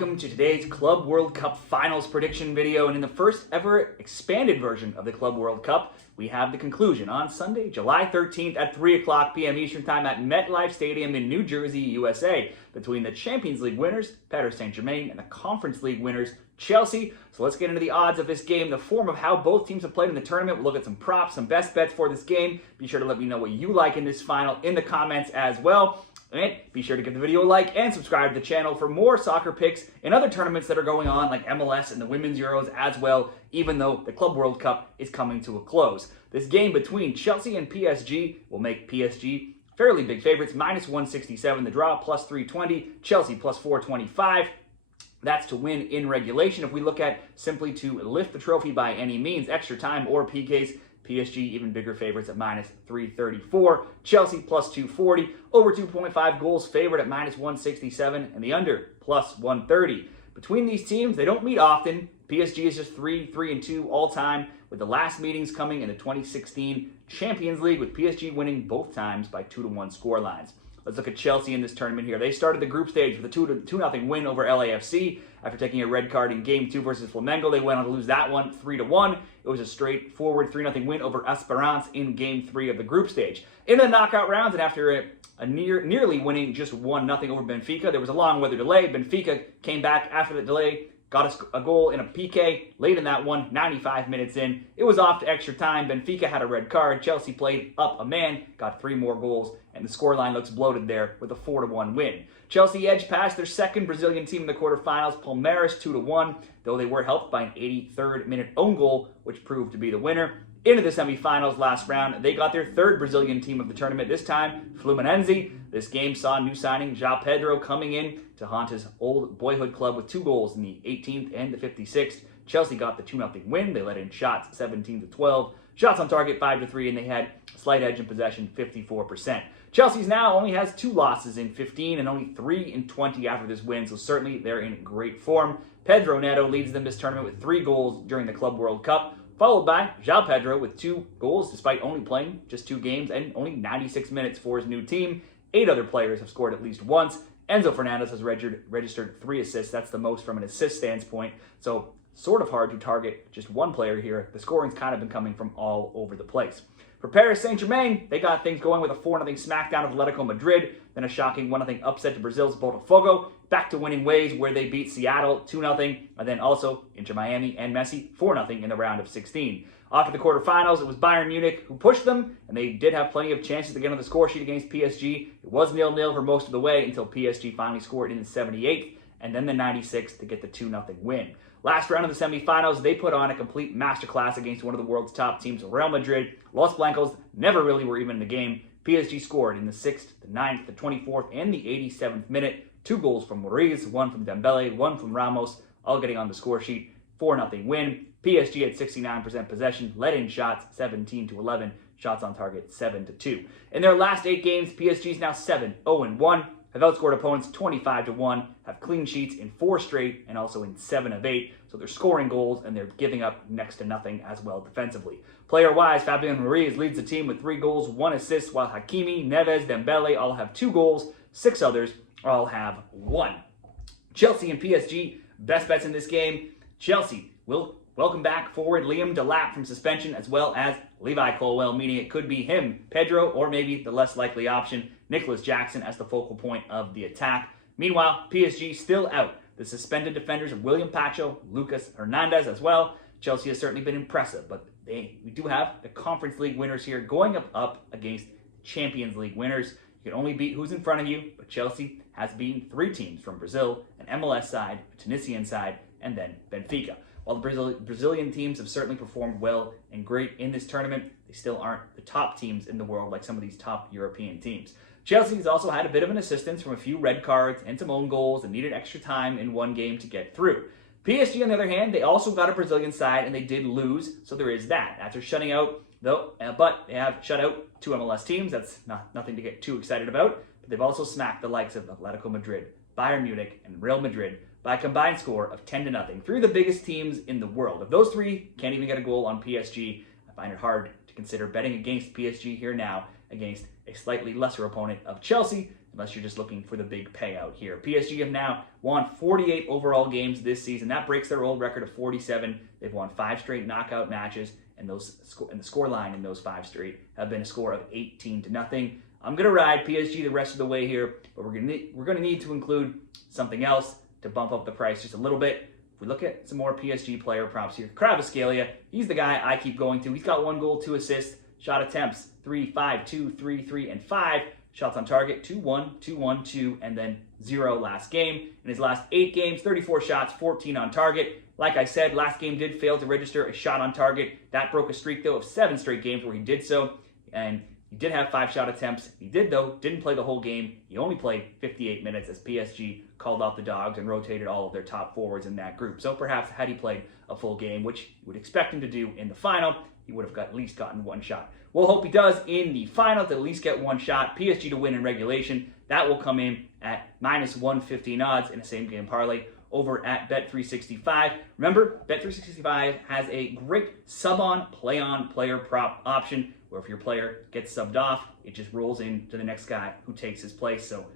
Welcome to today's Club World Cup Finals prediction video, and in the first ever expanded version of the Club World Cup, we have the conclusion on Sunday, July 13th at 3 o'clock p.m. Eastern Time at MetLife Stadium in New Jersey, USA, between the Champions League winners, Paris Saint-Germain, and the Conference League winners, Chelsea. So let's get into the odds of this game, the form of how both teams have played in the tournament. We'll look at some props, some best bets for this game. Be sure to let me know what you like in this final in the comments as well. And be sure to give the video a like and subscribe to the channel for more soccer picks and other tournaments that are going on like MLS and the Women's Euros as well, even though the Club World Cup is coming to a close. This game between Chelsea and PSG will make PSG fairly big favorites, minus 167, the draw plus 320, Chelsea plus 425. That's to win in regulation. If we look at simply to lift the trophy by any means, extra time or PKs, PSG even bigger favorites at minus 334. Chelsea plus 240. Over 2.5 goals favored at minus 167. And the under plus 130. Between these teams, they don't meet often. PSG is just 3-2 all time, with the last meetings coming in the 2016 Champions League, with PSG winning both times by 2-1 score lines. Let's look at Chelsea in this tournament here. They started the group stage with a 2-0 win over LAFC. After taking a red card in Game 2 versus Flamengo, they went on to lose that one 3-1. It was a straightforward 3-0 win over Esperance in Game 3 of the group stage. Into the knockout rounds, and after nearly winning just 1-0 over Benfica, there was a long weather delay. Benfica came back after the delay, got a goal in a PK late in that one, 95 minutes in. It was off to extra time. Benfica had a red card. Chelsea played up a man, got 3 more goals, and the scoreline looks bloated there with a 4-1 win. Chelsea edged past their second Brazilian team in the quarterfinals, Palmeiras 2-1, though they were helped by an 83rd minute own goal, which proved to be the winner. Into the semifinals last round, they got their third Brazilian team of the tournament, this time Fluminense. This game saw new signing João Pedro coming in to haunt his old boyhood club with 2 goals in the 18th and the 56th. Chelsea got the 2-0 win. They let in shots 17-12, shots on target 5-3, and they had a slight edge in possession, 54%. Chelsea's now only has 2 losses in 15 and only 3 in 20 after this win, so certainly they're in great form. Pedro Neto leads them this tournament with 3 goals during the Club World Cup, followed by João Pedro with 2 goals despite only playing just 2 games and only 96 minutes for his new team. 8 other players have scored at least once. Enzo Fernandez has registered 3 assists. That's the most from an assist standpoint, so sort of hard to target just one player here. The scoring's kind of been coming from all over the place. For Paris Saint-Germain, they got things going with a 4-0 smackdown of Atletico Madrid, then a shocking 1-0 upset to Brazil's Botafogo, back to winning ways where they beat Seattle 2-0, and then also Inter Miami and Messi 4-0 in the round of 16. After the quarterfinals, it was Bayern Munich who pushed them, and they did have plenty of chances to get on the score sheet against PSG. It was 0-0 for most of the way until PSG finally scored in the 78th, and then the 96th to get the 2-0 win. Last round of the semifinals, they put on a complete masterclass against one of the world's top teams, Real Madrid. Los Blancos never really were even in the game. PSG scored in the 6th, the 9th, the 24th, and the 87th minute. 2 goals from Ruiz, 1 from Dembele, 1 from Ramos, all getting on the score sheet. 4-0 win. PSG at 69% possession, let in shots 17-11, shots on target 7-2. In their last 8 games, PSG is now 7-0-1. Have outscored opponents 25-1, have clean sheets in 4 straight, and also in 7 of 8. So they're scoring goals, and they're giving up next to nothing as well defensively. Player-wise, Fabian Ruiz leads the team with 3 goals, 1 assist, while Hakimi, Neves, Dembele all have 2 goals. 6 others all have 1. Chelsea and PSG, best bets in this game. Chelsea will welcome back forward Liam Delap from suspension, as well as Levi Colwill, meaning it could be him, Pedro, or maybe the less likely option, Nicholas Jackson, as the focal point of the attack. Meanwhile, PSG still out. The suspended defenders of William Pacho, Lucas Hernandez as well. Chelsea has certainly been impressive, but we do have the Conference League winners here going up against Champions League winners. You can only beat who's in front of you, but Chelsea has beaten 3 teams from Brazil, an MLS side, a Tunisian side, and then Benfica. While the Brazilian teams have certainly performed well and great in this tournament, they still aren't the top teams in the world like some of these top European teams. Chelsea has also had a bit of an assistance from a few red cards and some own goals and needed extra time in one game to get through. PSG, on the other hand, they also got a Brazilian side and they did lose, so there is that. After shutting out, though, but they have shut out 2 MLS teams. That's nothing to get too excited about. But they've also smacked the likes of Atletico Madrid, Bayern Munich, and Real Madrid by a combined score of 10-0. 3 of the biggest teams in the world. If those 3 can't even get a goal on PSG, I find it hard to consider betting against PSG here now against a slightly lesser opponent of Chelsea. unless you're just looking for the big payout here. PSG have now won 48 overall games this season. That breaks their old record of 47. They've won 5 straight knockout matches, and the score line in those 5 straight have been a score of 18-0. I'm gonna ride PSG the rest of the way here, but we're gonna need to include something else to bump up the price just a little bit. If we look at some more PSG player props here, Kvaratskhelia, he's the guy I keep going to. He's got 1 goal, 2 assists, shot attempts 3, 5, 2, 3, 3, and 5. Shots on target 2, 1, 2, 1, 2, and then 0 last game. In his last 8 games, 34 shots, 14 on target. Like I said, last game did fail to register a shot on target. That broke a streak, though, of 7 straight games where he did so. And he did have 5 shot attempts. He didn't play the whole game. He only played 58 minutes as PSG called off the Dogs and rotated all of their top forwards in that group. So perhaps had he played a full game, which you would expect him to do in the final, he would have at least gotten 1 shot. We'll hope he does in the final to at least get 1 shot. PSG to win in regulation. That will come in at -115 odds in a same-game parlay over at Bet365. Remember, Bet365 has a great sub-on, play-on player prop option where if your player gets subbed off, it just rolls into the next guy who takes his place. So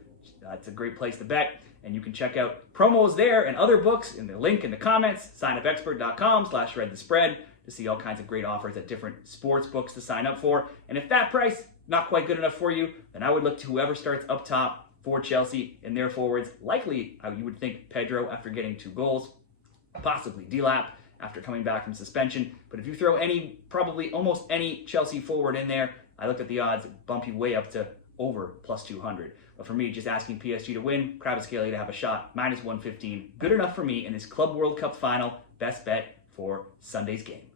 that's a great place to bet. And you can check out promos there and other books in the link in the comments, signupexpert.com/readthespread to see all kinds of great offers at different sports books to sign up for. And if that price not quite good enough for you, then I would look to whoever starts up top for Chelsea in their forwards. Likely, you would think Pedro after getting 2 goals, possibly Delap after coming back from suspension. But if you throw probably almost any Chelsea forward in there, I looked at the odds, bump you way up to over +200. But for me, just asking PSG to win, Kvaratskhelia to have a shot, -115. Good enough for me in this Club World Cup final. Best bet for Sunday's game.